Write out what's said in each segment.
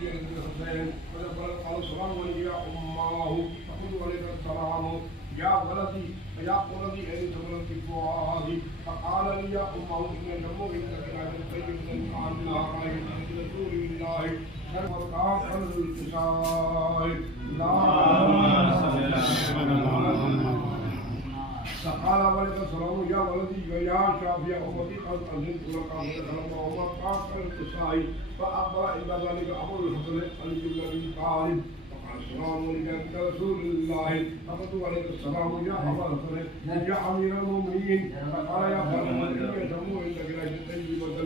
قال السلام عليك يا أماه فقلت عليك السلام يا ولدي يا ولدي أين تبلغ فؤادي فقال لي يا أماه إن الدم عندك لا ينتهي من عاملها رأيت رسول الله والقاف الانتصار لا فقال عليك السلام يا ولدي ويا شافي أمتي قد أنزلت لك وما قاف الانتصار فأقبل إلى ذلك أبو الحسن علي بن أبي طالب فقال السلام عليك يا رسول الله فقلت عليك السلام يا أبا الحسن يا أمير المؤمنين فقال يا فاطمة إني أدعو عندك لا طيبة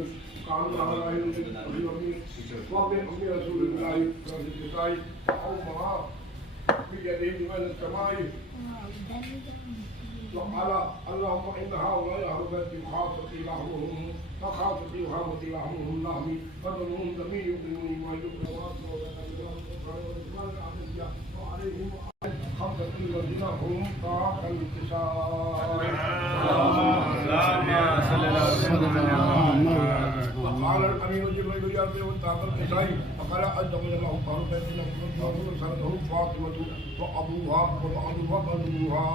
قال الله لا يوجد وابن أم رسول الله صلى الله عليه وسلم أوما بيده من السماء وقال اللهم إن هؤلاء أهل بيتي خاصتي لحمهم فخاصتي وهامتي لحمهم لحمي فدمهم دمي يؤمنني ويؤمن وعليهم خمسة الذين هم طاق الانتصار وقال الأمير جبريل يا أبي وانتهى القصاي فقال عز وجل لهم قال بيتنا وقالوا سنتهم فاطمة وأبوها وبنوها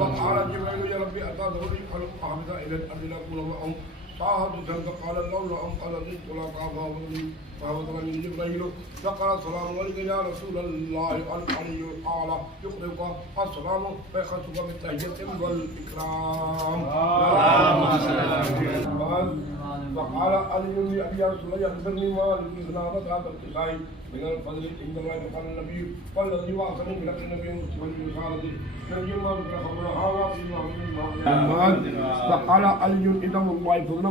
وقال جبريل يا ربي أتى ذري قال أحمد إلى الأرض لا أقول لهم صاحب ذلك قال اللولا أن قال زدت لك أبوي فأخبرني جبريل فقال السلام عليك يا رسول الله العلي قال يقرئك السلام فيخصك بالتحية والإكرام فقال علي يا رسول الله أخبرني ما لي هذا القصاي من الفضل عند الله قال النبي والذي وعصني من النبي والرسالة نجي ما ذكر خبرها فيما فقال علي إذا والله فضل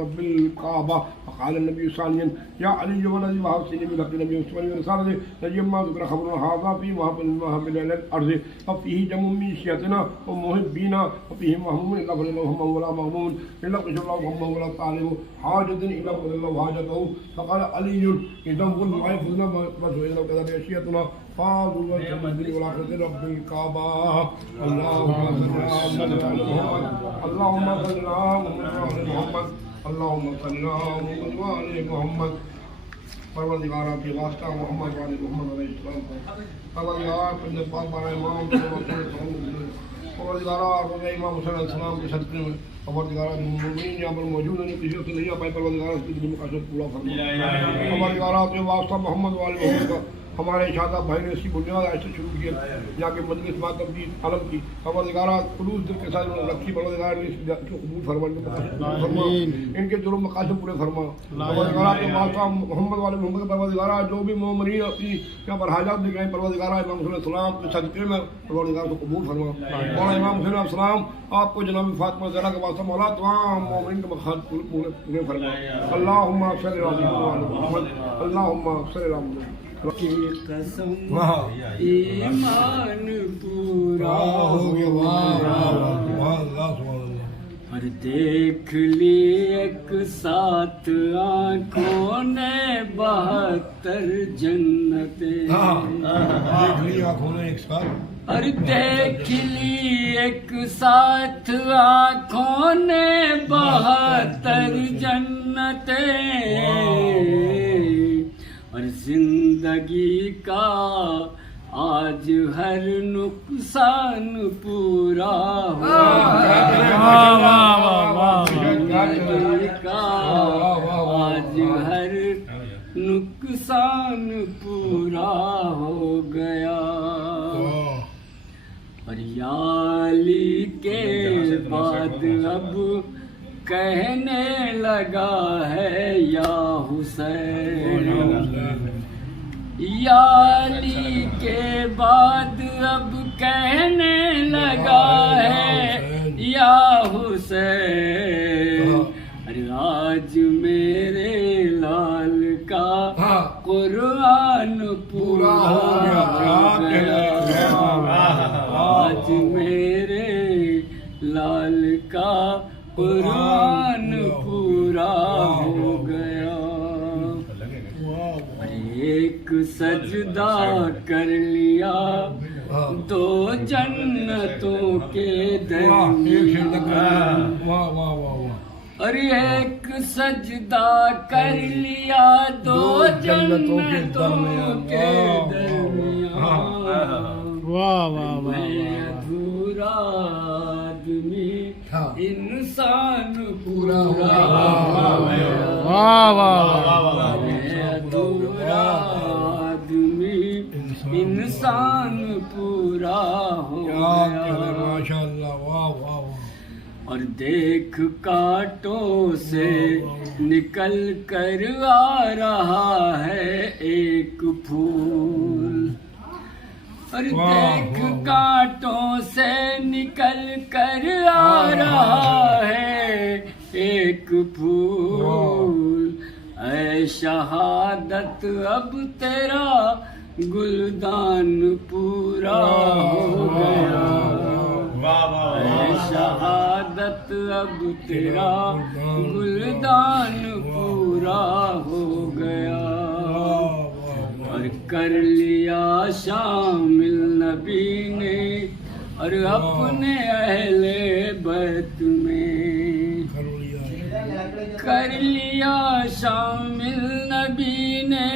رب الكعبة فقال النبي ثانيا يا علي والذي وعصني من النبي والرسالة نجي ما ذكر خبرها هذا في مهب الأرض ففيه جم من شيعتنا ومحبينا وفيه مهموم إلا فلله هم ولا مغموم إلا قشر الله هم ولا طالب حاجة إلا فلله حاجته فقال علي إذا والله فضلنا بسوئنا وكذا بأشياتنا قالوا والتمدن والآخرة رب الكعبة اللهم صل على محمد اللهم صل على محمد اللهم صل على محمد پروردگارہ کی واسطہ محمد علیہ السلام پروردگار اپنے پاک بارہ امام پروردگارہ روزہ امام حسین علیہ السلام کے صدقے میں پروردگارہ مومنین یہاں پر موجود ہیں کسی سے نہیں آ پائے پروردگارہ اس کی مقاصد پورا فرما پروردگارہ اپنے واسطہ محمد علیہ محمد کا ہمارے شادہ بھائی نے اس کی بنیاد ایسے شروع کیا یہاں کے مجلس ماتم کی علم کی پروردگارہ خلوص دل کے ساتھ رکھی پروردگار نے اس کو قبول فرما ان کے جرم مقاصد پورے فرما پروردگارہ کے واسطہ محمد والے محمد کے پروردگارہ جو بھی مومنین اپنی یہاں پر حاجات لے گئے پروردگارہ امام حسین علیہ السلام کے صدقے میں پروردگار کو قبول فرما اور امام حسین علیہ السلام آپ کو جناب فاطمہ زہرا کے واسطہ مولا تمام مومنین کے مقاصد پورے فرما اللہم صلی علی محمد اللہم صلی علی محمد کی قسم ایمان پورا ہوا اور دیکھ لی ایک ساتھ آنکھوں نے 72 جنتیں اور دیکھ لی ایک ساتھ آنکھوں نے 72 جنتیں اور زندگی کا آج ہر نقصان پورا ہوا زندگی کا آج ہر نقصان پورا ہو گیا اور یا علی کے بعد اب کہنے لگا ہے یا حسین یا علی کے بعد اب کہنے لگا ہے یا حسین ارے آج میرے لال کا قرآن پورا ہو گیا آج میرے لال کا قرآن پورا ہو گیا ایک سجدہ کر لیا 2 جنتوں کے درمیان اور ایک سجدہ کر لیا دو جنتوں کے درمیان واہ واہ میں ادھورا آدمی انسان پورا واہ واہ میں ادھورا آدمی انسان پورا ہو گیا ماشاء اللہ واہ واہ اور دیکھ کانٹوں سے نکل کر آ رہا ہے ایک پھول اور دیکھ کانٹوں سے نکل کر آ رہا ہے ایک پھول اے شہادت اب تیرا گلدان پورا ہو گیا اے شہادت اب تیرا گلدان پورا ہو گیا اور کر لیا شامل نبی نے اور اپنے اہل بیت میں کر لیا شامل نبی نے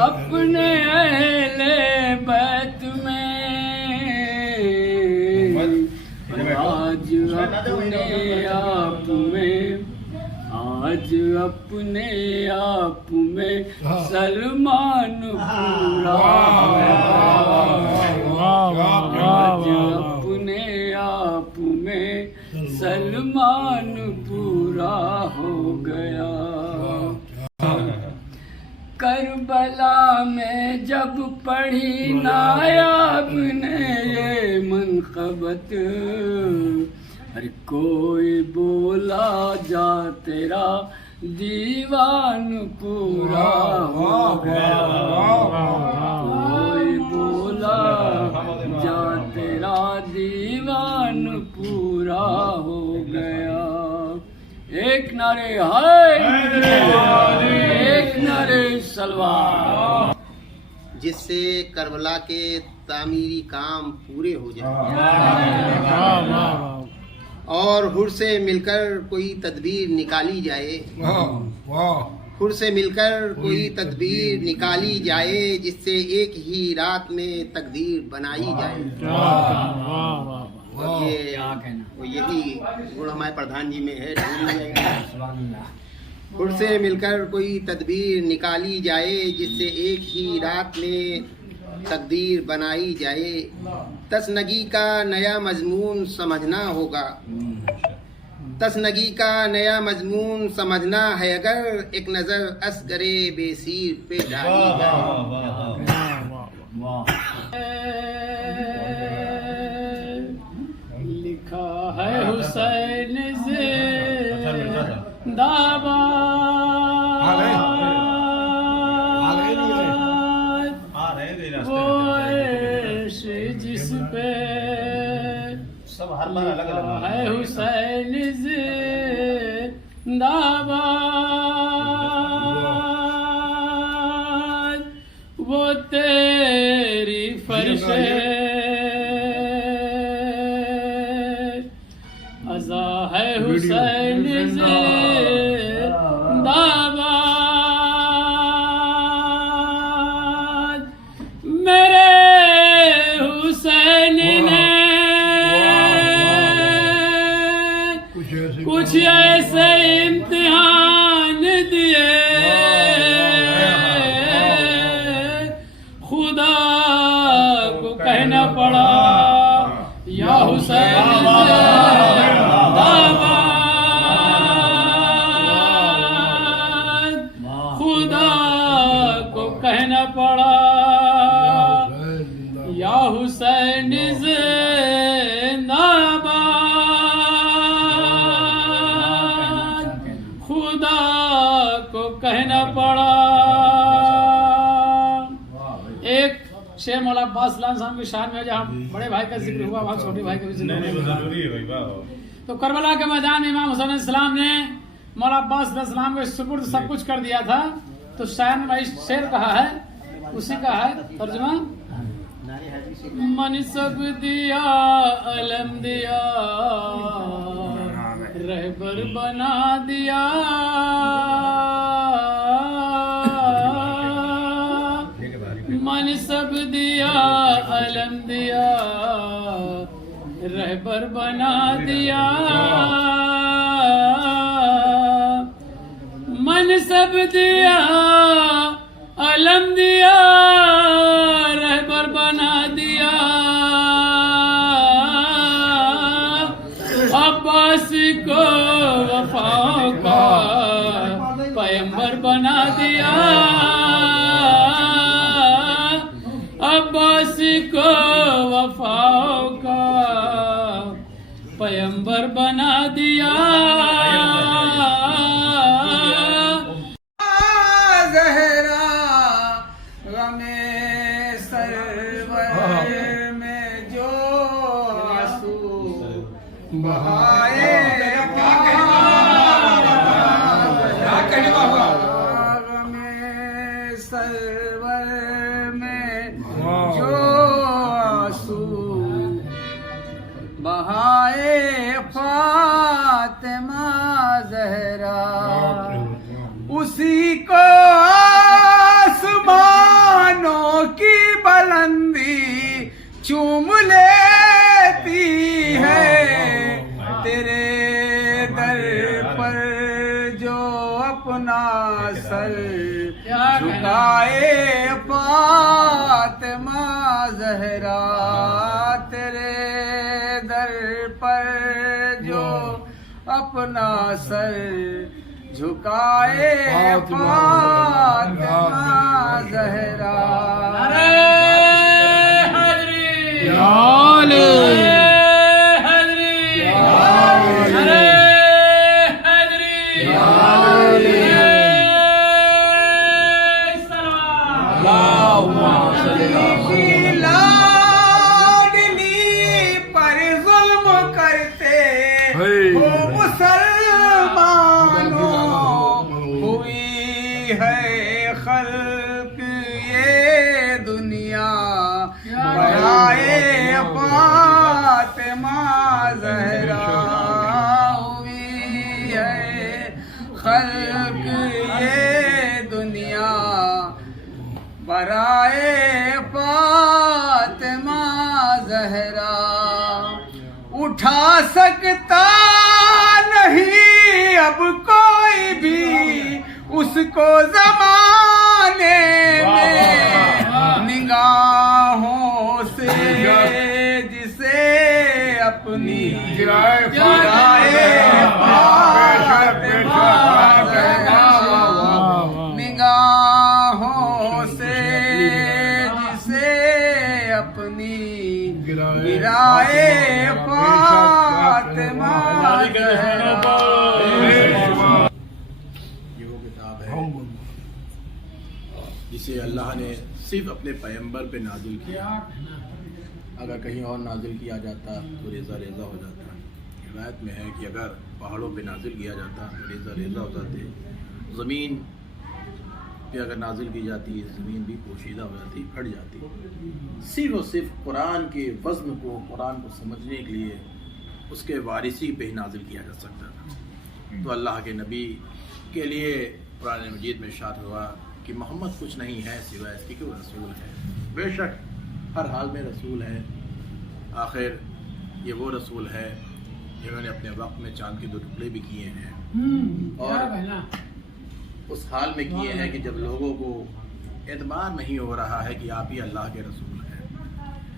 اپنے اہل بیت میں آج اپنے آپ میں آج اپنے آپ میں سلمان پورا آج اپنے آپ میں سلمان پورا ہو گیا کربلا میں جب پڑھی نایاب نے یہ منقبت ہر کوئی بولا جا تیرا دیوان پورا ہو گیا کوئی بولا جا تیرا دیوان پورا ہو گیا ایک نعرے ہائے ایک نعرے سلوار جس سے کربلا کے تعمیری کام پورے ہو جائیں اور حر سے مل کر کوئی تدبیر نکالی جائے حر سے مل کر کوئی تدبیر نکالی جائے جس سے ایک ہی رات میں تقدیر بنائی جائے یہی گڑ ہمارے پردھان جی میں ہے خود سے مل کر کوئی تدبیر نکالی جائے جس سے ایک ہی رات میں تقدیر بنائی جائے تسنگی کا نیا مضمون سمجھنا ہوگا تسنگی کا نیا مضمون سمجھنا ہے اگر ایک نظر اصغر بے سیر پہ ڈالی جائے لکھا ہے حسین زندہ جس پہ ہے حسین زندہ وہ تیری فرش ازا ہے حسین زندہ میرے حسین نے کچھ ایسے امتحان دیے خدا کو کہنا پڑا یا حسین خدا کو کہنا پڑا یا حسین زندہ باد خدا کو کہنا پڑا ایک شیخ مولا عباس صاحب کی شان میں جہاں بڑے بھائی کا ذکر ہوا وہاں چھوٹے بھائی کا بھی ذکر ہوا تو کربلا کے میدان میں امام حسین علیہ السلام نے مولا عباس علیہ السلام کو سپرد سب کچھ کر دیا تھا تو شاعر نے بھائی شعر کہا ہے اسی کا ہے ترجمہ منصب دیا علم دیا رہبر بنا دیا منصب دیا علم دیا رہبر بنا دیا منصب دیا علم دیا رہبر بنا دیا عباس کو وفا کا پیمبر بنا دیا عباس کو وفا کا پیمبر بنا دیا زہرا غم سرور میں جو آنسو بہائے غم سرور میں جو آنسو بہائے فاطمہ زہرا اسی کو آسمانوں کی بلندی چوم لیتی ہے تیرے در پر جو اپنا سر جھکائے فاطمہ زہرا تیرے در پر جو اپنا سر جھکائے فاطمہ زہرا لاڈلی پر ظلم کرتے ہو مسلمانوں ہوئی ہے خلق یہ دنیا برائے فاطمہ زہرا ہوئی ہے خلق یہ دنیا برائے فاطمہ زہرا اٹھا سکتا نہیں اب کوئی بھی اس کو زمانے میں نگاہوں سے جسے اپنی گرائے فاطمہ زہرا نگاہوں سے جسے اپنی گرائے فاطمہ زہرا جسے اللہ نے صرف اپنے پیغمبر پہ نازل کیا، اگر کہیں اور نازل کیا جاتا تو ریزہ ریزہ ہو جاتا۔ روایت میں ہے کہ اگر پہاڑوں پہ نازل کیا جاتا تو ریزہ ریزہ ہو جاتے، زمین پہ اگر نازل کی جاتی زمین بھی پوشیدہ ہو جاتی، پھٹ جاتی۔ صرف اور صرف قرآن کے وزن کو، قرآن کو سمجھنے کے لیے اس کے وارثی پہ ہی نازل کیا جا سکتا تھا۔ تو اللہ کے نبی کے لیے قرآن مجید میں ارشاد ہوا کہ محمد کچھ نہیں ہے سوائے اس کی کہ وہ رسول ہے۔ بے شک ہر حال میں رسول ہے، آخر یہ وہ رسول ہے جنہوں نے اپنے وقت میں چاند کے 2 ٹکڑے بھی کیے ہیں، اور اس حال میں کیے ہیں کہ جب لوگوں کو اعتبار نہیں ہو رہا ہے کہ آپ ہی اللہ کے رسول ہیں۔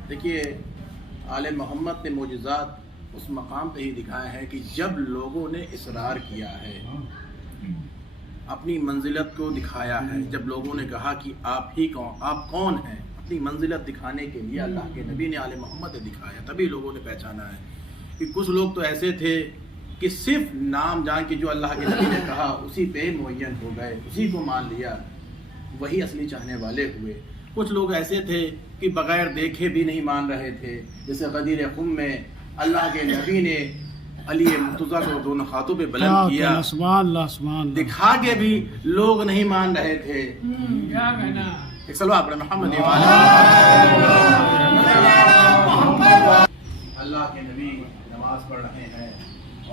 دیکھیے آل محمد نے معجزات اس مقام پہ ہی دکھائے ہیں کہ جب لوگوں نے اصرار کیا ہے، اپنی منزلت کو دکھایا ہے، جب لوگوں نے کہا کہ آپ کون ہیں، اپنی منزلت دکھانے کے لیے اللہ کے نبی نے آل محمد نے دکھایا، تبھی لوگوں نے پہچانا ہے کہ کچھ لوگ تو ایسے تھے کہ صرف نام جان کے جو اللہ کے نبی نے کہا اسی پہ معین ہو گئے، اسی کو مان لیا، وہی اصلی چاہنے والے ہوئے۔ کچھ لوگ ایسے تھے کہ بغیر دیکھے بھی نہیں مان رہے تھے، جیسے غدیر خم میں اللہ کے نبی نے علی مرتضیٰ کو دونوں ہاتھوں پہ بلند کیا، دکھا کے بھی لوگ نہیں مان رہے تھے۔ ایک صلوات پڑھیں محمد اللہ کے نبی نماز پڑھ رہے ہیں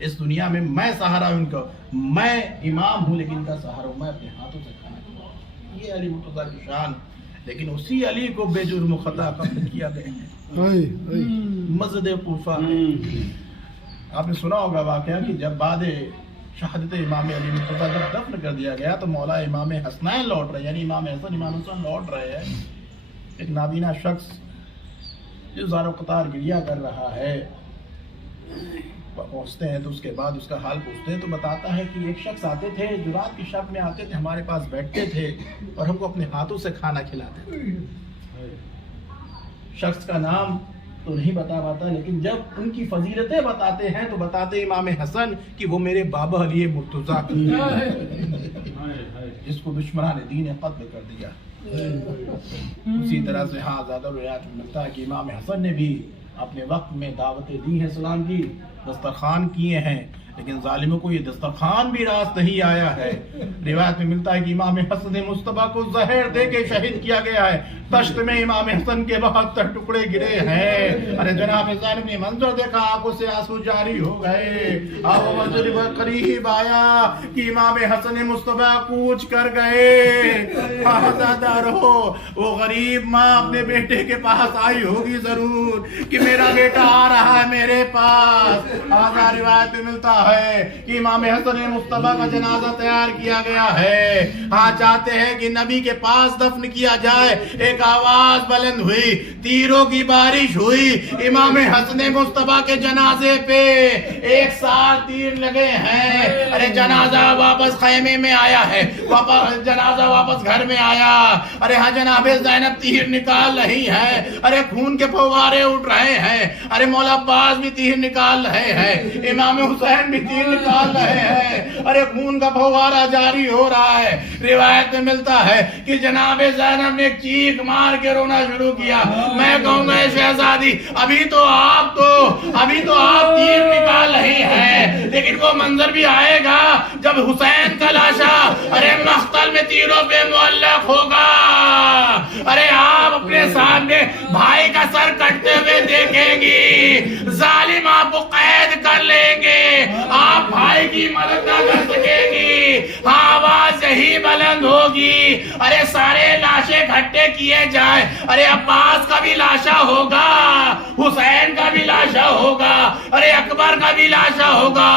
اس دنیا میں میں سہارا ہوں ان کا، میں امام ہوں لیکن ان کا سہارا ہوں، میں اپنے ہاتھوں سے کھانا کھلاؤں. یہ علی مرتضیٰ کی شان. لیکن اسی علی کو بے جرم و خطا قتل کیا گیا ہے مسجد کوفہ. آپ نے سنا ہوگا واقعہ کہ جب بعد شہادت امام علی مرتضیٰ جب دفن کر دیا گیا تو مولا امام حسنین لوٹ رہے، یعنی امام حسن امام حسن لوٹ رہے ہیں. ایک نابینا شخص جو زار و قطار گریا کر رہا ہے پہنچتے ہیں تو اس کے بعد اس کا حال پوچھتے ہیں تو بتاتا ہے کہ ایک شخص آتے تھے جو رات کی شب میں آتے تھے، ہمارے پاس بیٹھتے تھے اور ہم کو اپنے ہاتھوں سے کھانا کھلاتے تھے. شخص کا نام تو نہیں بتا پاتا، لیکن جب ان کی فضیلتیں بتاتے ہیں تو بتاتے امام حسن کہ وہ میرے بابا علی مرتضیٰ جس کو دشمنان دین قتل کر دیا. اسی طرح سے ہاں زیادہ روایات میں ملتا ہے کہ امام حسن نے بھی اپنے وقت میں دعوتیں دی ہیں اسلام کی، دسترخوان کیے ہیں، لیکن ظالموں کو یہ دسترخوان بھی راست نہیں آیا ہے. روایت میں ملتا ہے کہ امام حسن مصطفیٰ کو زہر دے کے شہید کیا گیا ہے. دشت میں امام حسن کے 72 ٹکڑے گرے ہیں. ارے جناب ظالم نے منظر دیکھا، آنکھوں سے آنسو جاری ہو گئے. وہ منظر قریب آیا کہ امام حسن مصطفیٰ کوچ کر گئے. آزادہ رہو. وہ غریب ماں اپنے بیٹے کے پاس آئی ہوگی ضرور کہ میرا بیٹا آ رہا ہے میرے پاس. آزاد روایت میں ملتا ہے کہ امام حسن مصطفیٰ کا جنازہ تیار کیا گیا ہے. ہاں چاہتے ہیں کہ نبی کے پاس دفن کیا جائے. ایک آواز بلند ہوئی، تیروں کی بارش ہوئی. امام حسن مصطفیٰ کے جنازے پہ 1 سال تیر لگے ہیں. ارے جنازہ واپس خیمے میں آیا ہے، جنازہ واپس گھر میں آیا. ارے ہاں جناب زینب تیر نکال رہی ہے. ارے خون کے فوارے اٹھ رہے ہیں. ارے مولا عباس بھی تیر نکال رہے ہیں. امام حسین بھی تیر نکال رہے ہیں. ارے خون کا فوارہ جاری ہو رہا ہے. روایت میں ملتا ہے کہ جناب زینب نے ایک چیخ مار کے رونا شروع کیا. میں کہوں گا شہزادی ابھی تو آپ تیر نکال رہی ہیں، لیکن وہ منظر بھی آئے گا جب حسین کا لاشا ارے مقتل میں تیروں پہ معلق ہوگا. ارے آپ اپنے سامنے بھائی کا سر کٹتے ہوئے دیکھیں گی. ظالم آپ کو قید کر لیں گے، آپ بھائی کی مدد نہ کر سکیں گی. آواز یہی بلند ہوگی. ارے سارے لاشیں اکٹھے کیے جائیں. ارے عباس کا بھی لاشا ہوگا، حسین کا بھی لاشا ہوگا، ارے اکبر کا بھی لاشا ہوگا.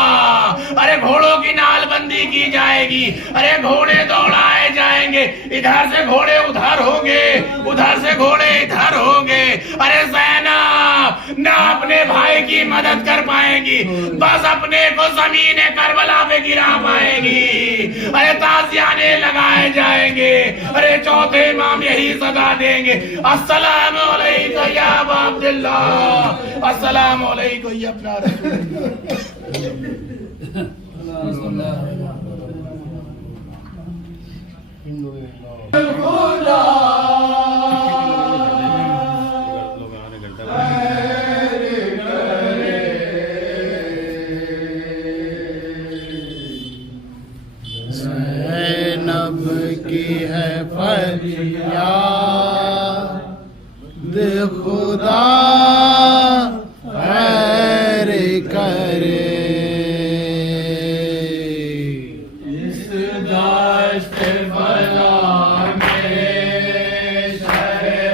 ارے گھوڑوں کی نال بندی کی جائے گی. ارے گھوڑے دوڑائے جائیں گے. ادھر سے گھوڑے ادھر ہوں گے، ادھر سے گھوڑے ادھر ہوں گے. ارے زینب نہ اپنے بھائی کی مدد کر پائیں گی، بس اپنے کو زمین کربلا پہ گرا پائیں گی. ارے تازیانے لگائے جائیں گے. ارے چوتھے امام یہی صدا دیں گے، السلام علیکم یا ابا عبداللہ، السلام علیکم یا اپنا زینب کی ہے فریاد خدا خیر کرے. اس دشت بلا میں شہوار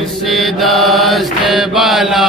اس دشت بلا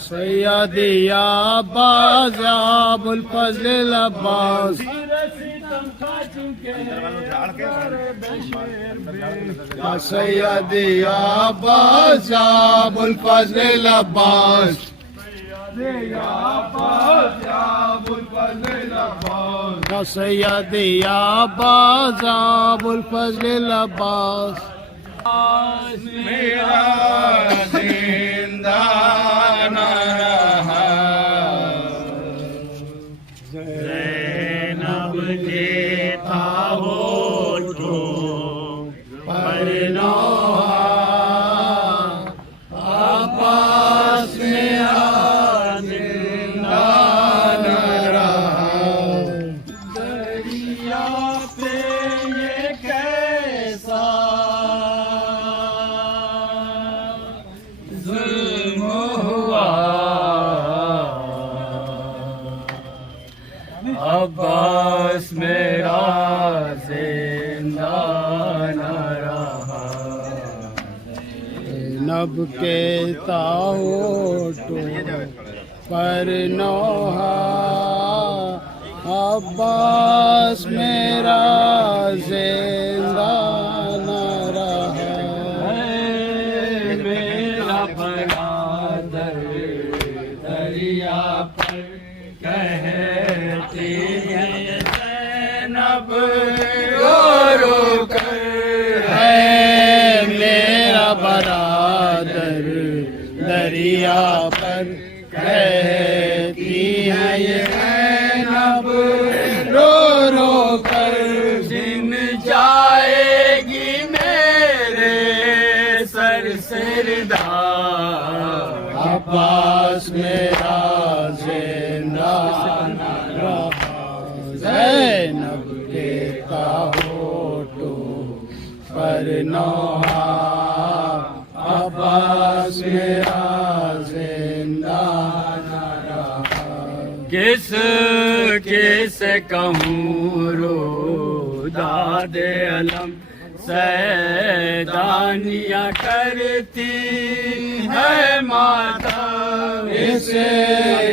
سیدی یا عباس یا ابو الفضل العباس یا سیدی یا عباس یا ابو الفضل العباس یا سیدی یا عباس یا ابو الفضل العباس میرا زندہ نہ رہا زینب دیتا ہوٹوں پر نوحہ عباس میرا زندہ نہ رہا دریا پہ یہ کیسا ظلم ہوا عباس میرا زندہ نہ رہا زینب کے ہوٹوں پر نوحہ عباس میرا زندہ نہ رہا میرا برادر دریا پر کہتی ہے زینب رو رو کر ہے میرا برادر دریا پر کہتی ہے یہ زینب رو رو کر جن جائے گی میرے سر سردار عباس میرا زندہ نہ رہا زینب کے ہوٹوں پر نوحہ عباس میرا زندہ نہ رہا کس کس کہوں رو داد علم سیدانیاں کرتی ہے ماتم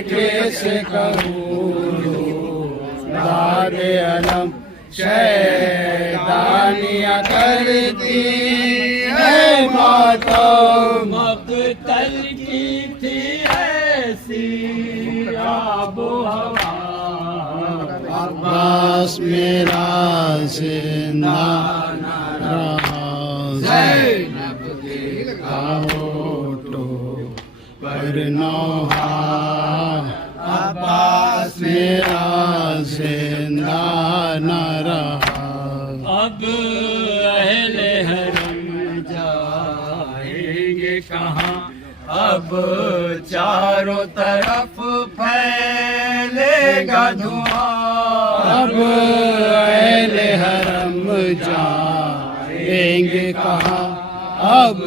کس کہوں داد علم سیدانیاں کرتی ہے ماتم مقتل کی تھی ایسی آب و ہوا عباس میرا زندہ نہ رہا زینب کے ہوٹوں پر نوحہ عباس میرا زندہ نہ رہا اب اہل حرم جائیں گے کہاں اب چاروں طرف پھیلے گا دھواں اب اہل حرم جائیں گے کہاں اب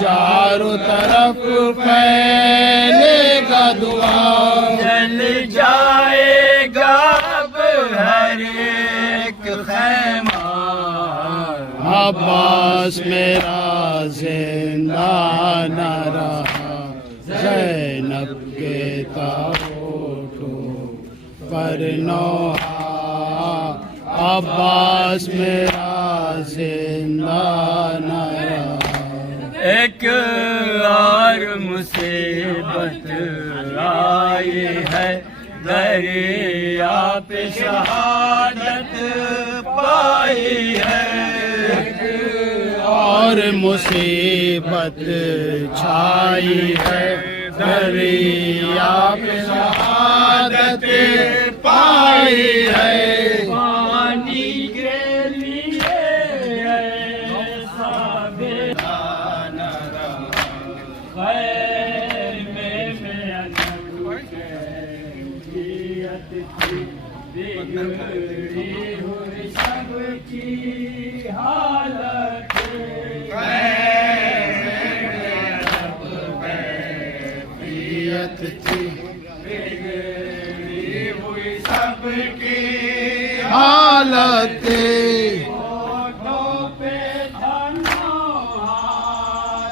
چاروں طرف پھیلے گا دھواں جل جائے گا اب ہر ایک خیمہ عباس میرا زندہ نہ رہا زینب کے ہوٹوں پر نوحہ عباس میرا زندہ نہ رہا ایک اور مصیبت آئی ہے دریا پہ شہادت پائی ہے اور مصیبت چھائی ہے دریا پہ شہادت پائی ہے پانی کے لیے ایسا بیدان خیمے میں انگیت تھی بگڑی ہوئی سب کی حالت تھی بگڑی ہوئی سب کی حالت ہوٹوں پہ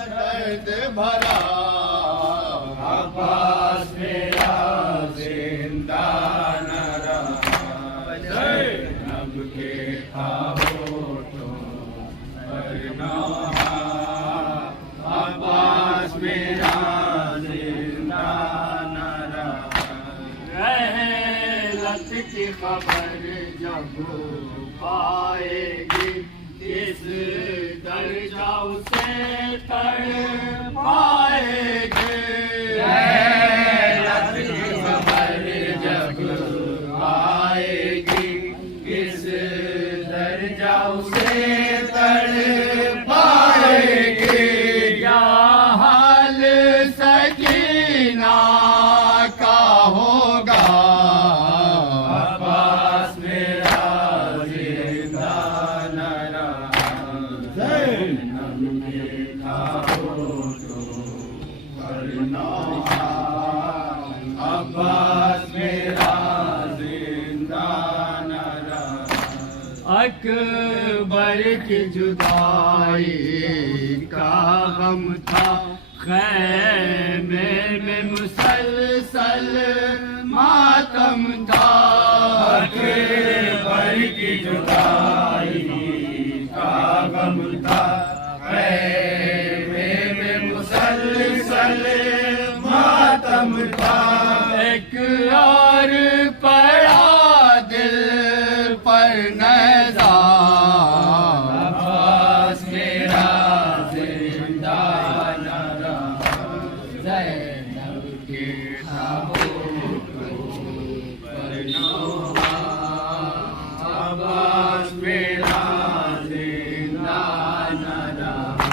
درد بھرا عباس میرا زندہ نہ رہا رحلت کی خبر جب پائے گی اس درجہ اسے تڑ پائے گی رحلت کی خبر جب آئے گی کس درجہ اسے تڑ پائے گی کیا حال سکینہ کا ہوگا عباس میرا زندہ نہ رہا زینب کے کھاؤ تو کرنا عباس میرا زندہ نہ رہا اکبر کی جدائی کا غم تھا خیمے میں مسلسل ماتم تھا اکبر کی جدائی کا غم تھا خیمے میں مسلسل ماتم تھا ایک اور پڑا دل پر نیزہ عباس میرا زندہ نہ رہا زینب کے عباس میرا زندہ نہ رہا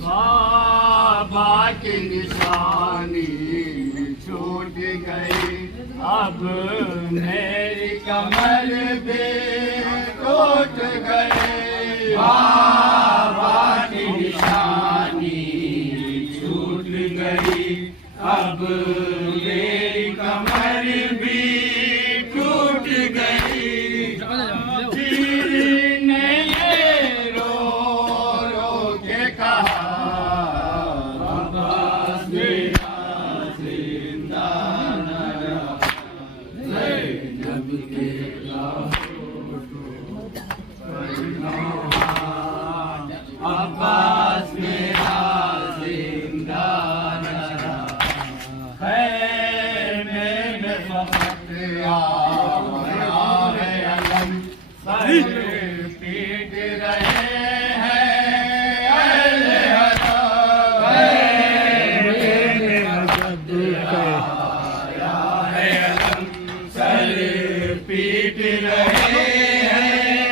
بابا کی نشانی چھوٹ گئی اب میری کمر بھی ٹوٹ گئی بابا کی نشانی چھوٹ گئی اب میری کمر بھی ٹوٹ گئی پیر نے یہ رو رو کے کہا عباس میرا زندہ نہ رہا زینب کے عباس میرا زندہ نہ رہا خیمے میں فقط آیا ہے علم سر پیٹ رہے ہیں اہل حرم سر پیٹ رہے ہیں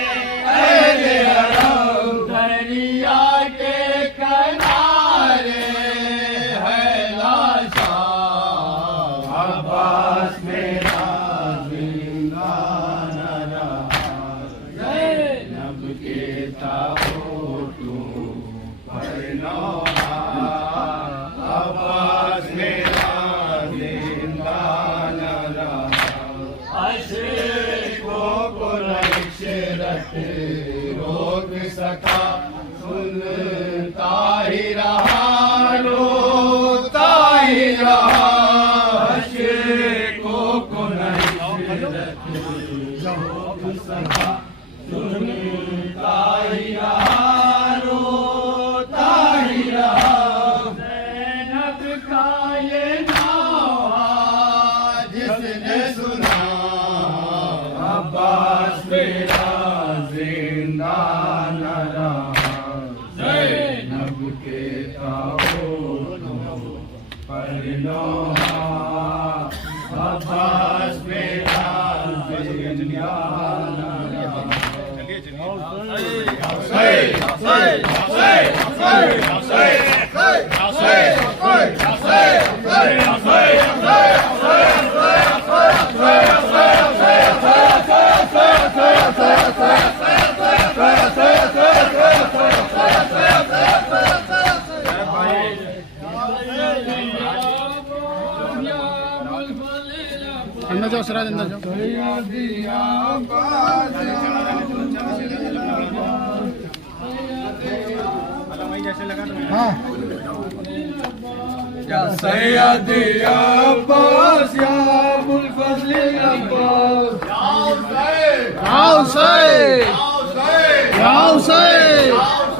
اہل حرم دریا کے کنارے ہے لاشا عباس میرا زندہ نہ رہا زینب کے تابوتوں پر نوحہ عباس میرا زندہ نہ رہا عشقوں کو عشرت روک سکا سنتا ہی رہا روتا ہی رہا عشقوں کو عشرت روک سکا سنتا ہی رہا روتا ہی رہا زینب کا یہ نوحہ جس نے سنا عباس میرا زندہ نہ رہا زینب کے تابوتوں پر نوحہ عباس میرا زندہ نہ رہا اندر جاؤ سراج اندر جاؤ سیدی عباس یا ابو الفضل عباس حسین